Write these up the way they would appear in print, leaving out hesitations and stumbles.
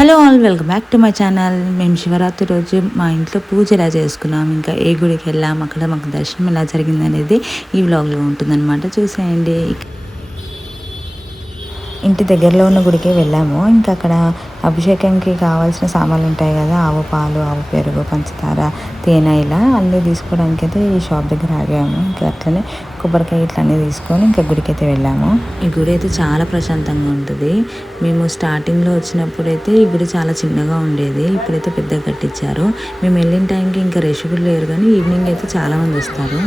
Hello all, welcome back to my channel. మేము శివరాత్రి రోజు మా ఇంట్లో పూజ ఎలా చేసుకున్నాం, ఇంకా ఏ గుడికి వెళ్ళాం, అక్కడ మాకు దర్శనం ఎలా జరిగింది అనేది ఈ వ్లాగ్లో ఉంటుందన్నమాట. చూసేయండి. ఇంటి దగ్గరలో ఉన్న గుడికి వెళ్ళాము. ఇంకా అక్కడ అభిషేకంకి కావాల్సిన సామాన్లు ఉంటాయి కదా, ఆవు పాలు, ఆవు పెరుగు, పంచదార, తేనె, ఇలా అన్నీ తీసుకోవడానికి అయితే ఈ షాప్ దగ్గర ఆగాము. ఇంకా అట్లనే కొబ్బరికాయ ఇట్లా అన్నీ తీసుకొని ఇంకా గుడికి అయితే వెళ్ళాము. ఈ గుడి అయితే చాలా ప్రశాంతంగా ఉంటుంది. మేము స్టార్టింగ్లో వచ్చినప్పుడు అయితే ఈ గుడి చాలా చిన్నగా ఉండేది, ఇప్పుడైతే పెద్దగా కట్టించారు. మేము వెళ్ళిన టైంకి ఇంకా రష్ కూడా లేరు, కానీ ఈవినింగ్ అయితే చాలామంది వస్తారు.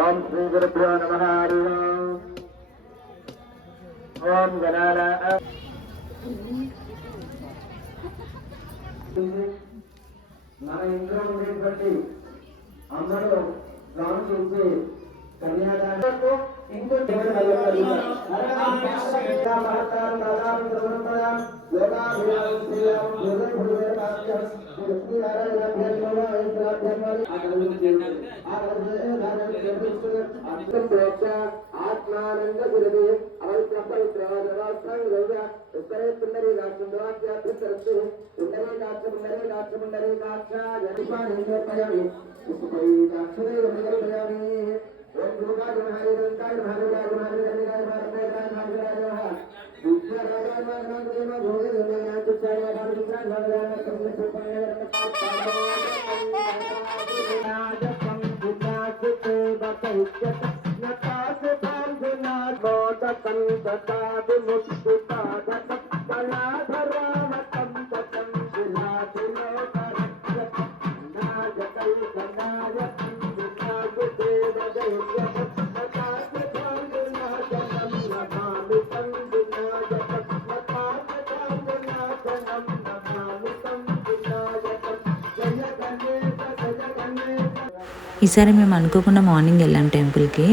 ओम श्री गुरुभ्यो नमः। हरि ओम गणाना మన ఇంట్లో ఉండేటువంటి అందరూ స్నానం చేసి కన్యాదానంతో ఇంకో ఆత్మానంద గురుదే అవైత్ర పవిత్ర ఉత్తరే పుండరీ రాష్ట్రంద్రాధ్యాత్మరస్తు పుండరీ కాక్ష పుండరీ కాక్ష పుండరీ కాక్ష జనిపాణి అక్షరే గమయామి. ఓం దుర్గాయ మహారి రంకాయ మహారుడాయ మహారి గణిగాయ మహారమేకాయ మహారాజ విద్యారాజాయ మహారాజేమ భోగే గణేన చుచ్చాయ భారతిత్రాయ భగవాన కమ్మ సుపాయ రాజ సంబుద్ధ సుతే బతౌచ్యత నతాస భార్గనాథ ఈసారి మేము అనుకోకుండా మార్నింగ్ వెళ్ళాం టెంపుల్కి.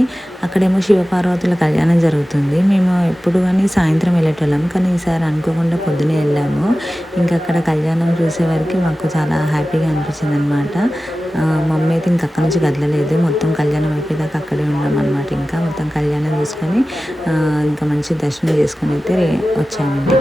అక్కడేమో శివపార్వతుల కళ్యాణం జరుగుతుంది. మేము ఎప్పుడు కానీ సాయంత్రం వెళ్ళేటోళ్ళం, కానీ ఈసారి అనుకోకుండా పొద్దునే వెళ్ళాము. ఇంకా అక్కడ కళ్యాణం చూసేవరకు మాకు చాలా హ్యాపీగా అనిపించింది అనమాట. మమ్మీ అయితే ఇంక అక్కడ నుంచి కదలలేదు, మొత్తం కళ్యాణం అయిపోయేదాకా అక్కడే ఉన్నాం అనమాట. ఇంకా మొత్తం కళ్యాణం చూసుకొని ఇంకా మంచి దర్శనం చేసుకొని అయితే వచ్చామండి.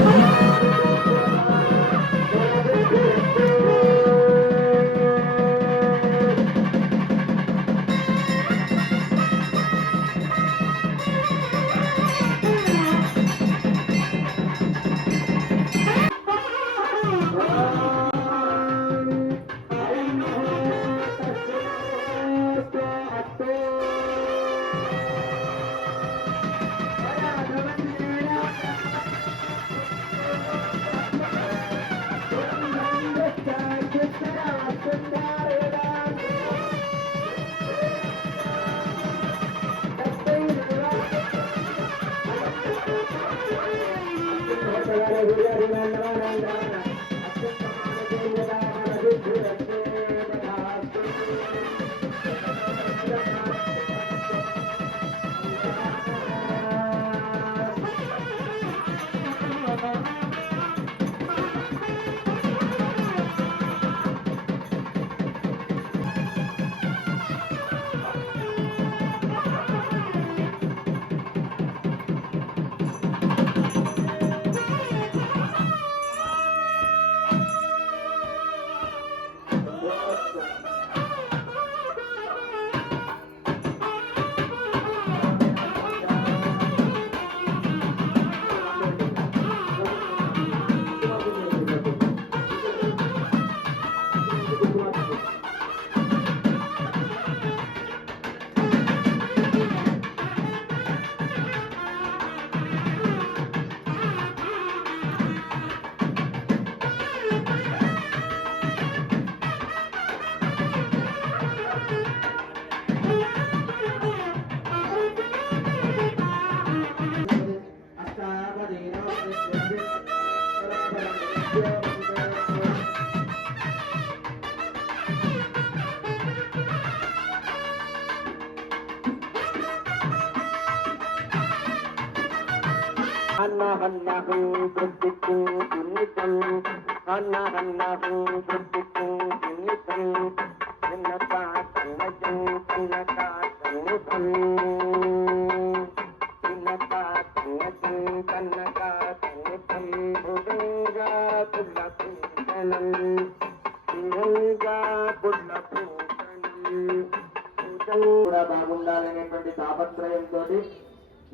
కూడా బాగుండాలనేటువంటి తాపత్రయంతో,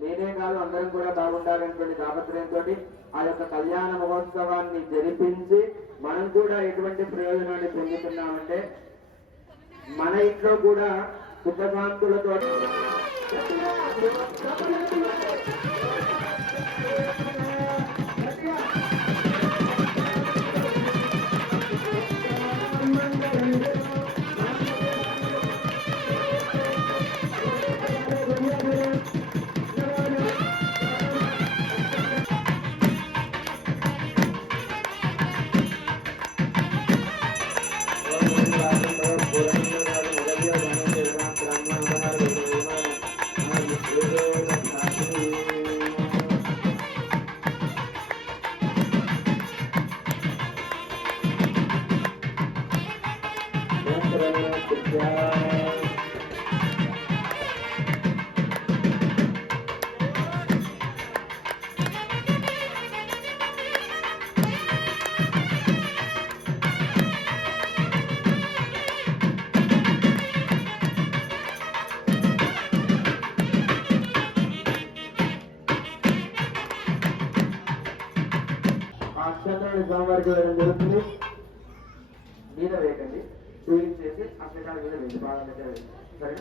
నేనే కాదు అందరం కూడా బాగుండాలనేటువంటి తాపత్రయంతో ఆ యొక్క కళ్యాణ మహోత్సవాన్ని జరిపించి మనం కూడా ఎటువంటి ప్రయోజనాన్ని పొందుతున్నామంటే, మన ఇంట్లో కూడా సుఖశాంతులతో స్వామివారికి వేయడం జరుగుతుంది. మీద వేయకండి, చూపించేసి అక్షరాల మీద వేయండి, బాగా దగ్గర వేయండి. సరే.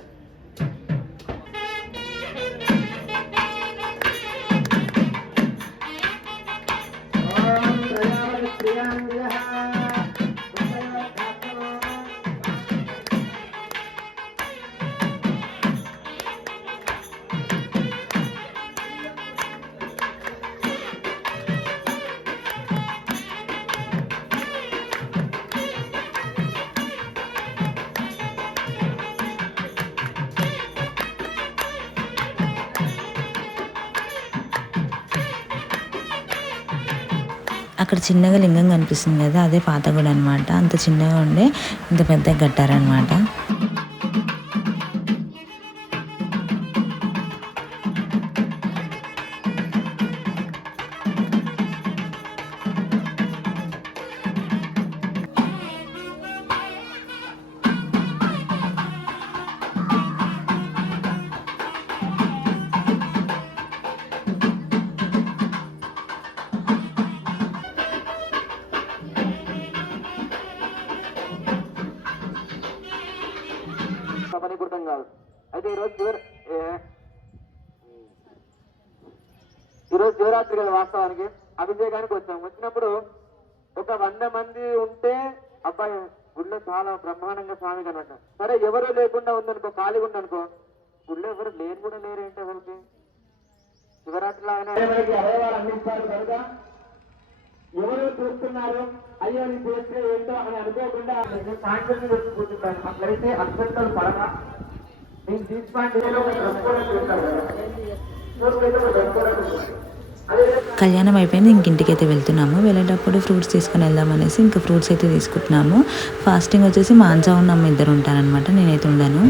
అక్కడ చిన్నగా లింగం కనిపిస్తుంది కదా, అదే పాత గుడి అనమాట. అంత చిన్నగా ఉండే ఇంత పెద్దగా కట్టారనమాట. పని గుర్తం కాదు. అయితే ఈరోజు శివరాత్రి కదా, వాస్తవానికి అభిషేకానికి వచ్చాం. వచ్చినప్పుడు ఒక 100 మంది ఉంటే అబ్బాయి గుళ్ళో చాలా బ్రహ్మాండంగా స్వామి కనట. సరే ఎవరు లేకుండా ఉందనుకో, ఖాళీగా ఉందనుకో, గుళ్ళో ఎవరు లేరు కూడా లేరేంటి ఎవరికి? శివరాత్రి లాగానే అవయవాలు అందిస్తారు కనుక ఎవరు చూస్తున్నారు, అయ్యో నీ చేస్తే ఏంటో అని అనుకోకుండా సాయంత్రం వచ్చి కూర్చుంటాను. అట్లయితే అక్షంతలు పడక నేను తీసుకుంటే కళ్యాణం అయిపోయింది, ఇంక ఇంటికైతే వెళ్తున్నాము. వెళ్ళేటప్పుడు ఫ్రూట్స్ తీసుకొని వెళ్దామనేసి ఇంకా ఫ్రూట్స్ అయితే తీసుకుంటున్నాము. ఫాస్టింగ్ వచ్చేసి మాంసా ఉన్నమ్మ ఇద్దరు ఉంటారనమాట, నేనైతే ఉండను.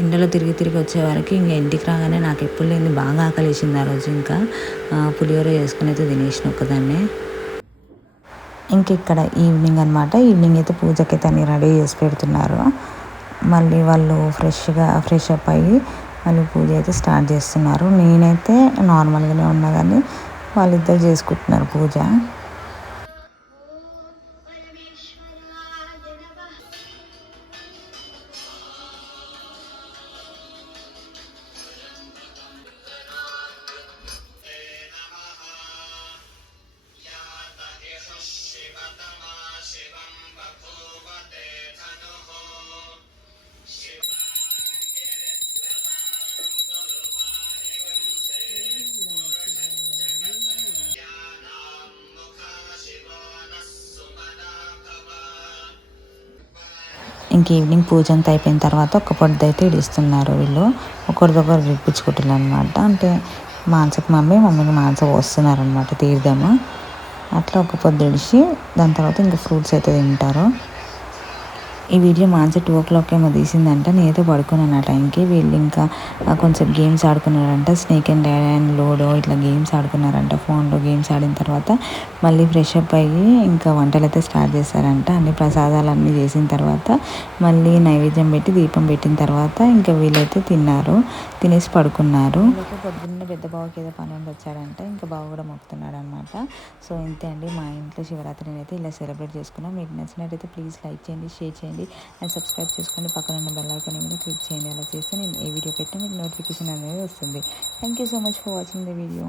ఎండలో తిరిగి తిరిగి వచ్చేవారికి ఇంకా ఇంటికి రాగానే నాకు ఎప్పుడు లేని బాగా ఆకలిసింది ఆ రోజు. ఇంకా పులిహోర చేసుకుని అయితే తినేసిన ఒక్కదాన్నే. ఇంక ఇక్కడ ఈవినింగ్ అనమాట. ఈవినింగ్ అయితే పూజకైతే అన్ని రెడీ చేసి పెడుతున్నారు. మళ్ళీ వాళ్ళు ఫ్రెష్ అప్ అయ్యి మళ్ళీ పూజ అయితే స్టార్ట్ చేస్తున్నారు. నేనైతే నార్మల్గానే ఉన్నా కానీ వాళ్ళిద్దరు చేసుకుంటున్నారు పూజ. ఇంక ఈవినింగ్ పూజ అంతా అయిపోయిన తర్వాత ఒక పొద్దు అయితే ఇడిస్తున్నారు వీళ్ళు. ఒకరిదొకరు విప్పించుకుంటున్నారు అనమాట. అంటే మాంసకి మమ్మీకి మాంస పోస్తున్నారు అనమాట, తీర్థము. అట్లా ఒక పొద్దు ఇడిచి దాని తర్వాత ఇంకా ఫ్రూట్స్ అయితే తింటారు. ఈ వీడియో మాంస 2 o'clock ఏమో తీసిందంట. నేనైతే పడుకున్నాను ఆ టైంకి. వీళ్ళు ఇంకా కొంచెం గేమ్స్ ఆడుకున్నారంట, స్నేక్ అండ్ ల్యాడర్, లూడో ఇట్లా గేమ్స్ ఆడుకున్నారంట. ఫోన్లో గేమ్స్ ఆడిన తర్వాత మళ్ళీ ఫ్రెష్ అప్ అయ్యి ఇంకా వంటలు అయితే స్టార్ట్ చేశారంట. అన్ని ప్రసాదాలు అన్నీ చేసిన తర్వాత మళ్ళీ నైవేద్యం పెట్టి దీపం పెట్టిన తర్వాత ఇంకా వీళ్ళైతే తినేసి పడుకున్నారు. పొద్దున్న పెద్ద బావకి ఏదో పని ఉండి వచ్చాడంట, ఇంకా బావ కూడా మొక్కుతున్నాడు అనమాట. సో ఇంతే అండి, మా ఇంట్లో శివరాత్రిని అయితే ఇలా సెలబ్రేట్ చేసుకున్నాం. మీకు నచ్చినట్టయితే ప్లీజ్ లైక్ చేయండి, షేర్ చేయండి అండ్ సబ్స్క్రైబ్ చేసుకోండి. పక్కన ఉన్న బెల్ ఐకాన్ మీద క్లిక్ చేయండి. అలా చేస్తే నేను ఏ వీడియో పెట్టినా మీకు నోటిఫికేషన్ అనేది వస్తుంది. Thank you so much for watching the video.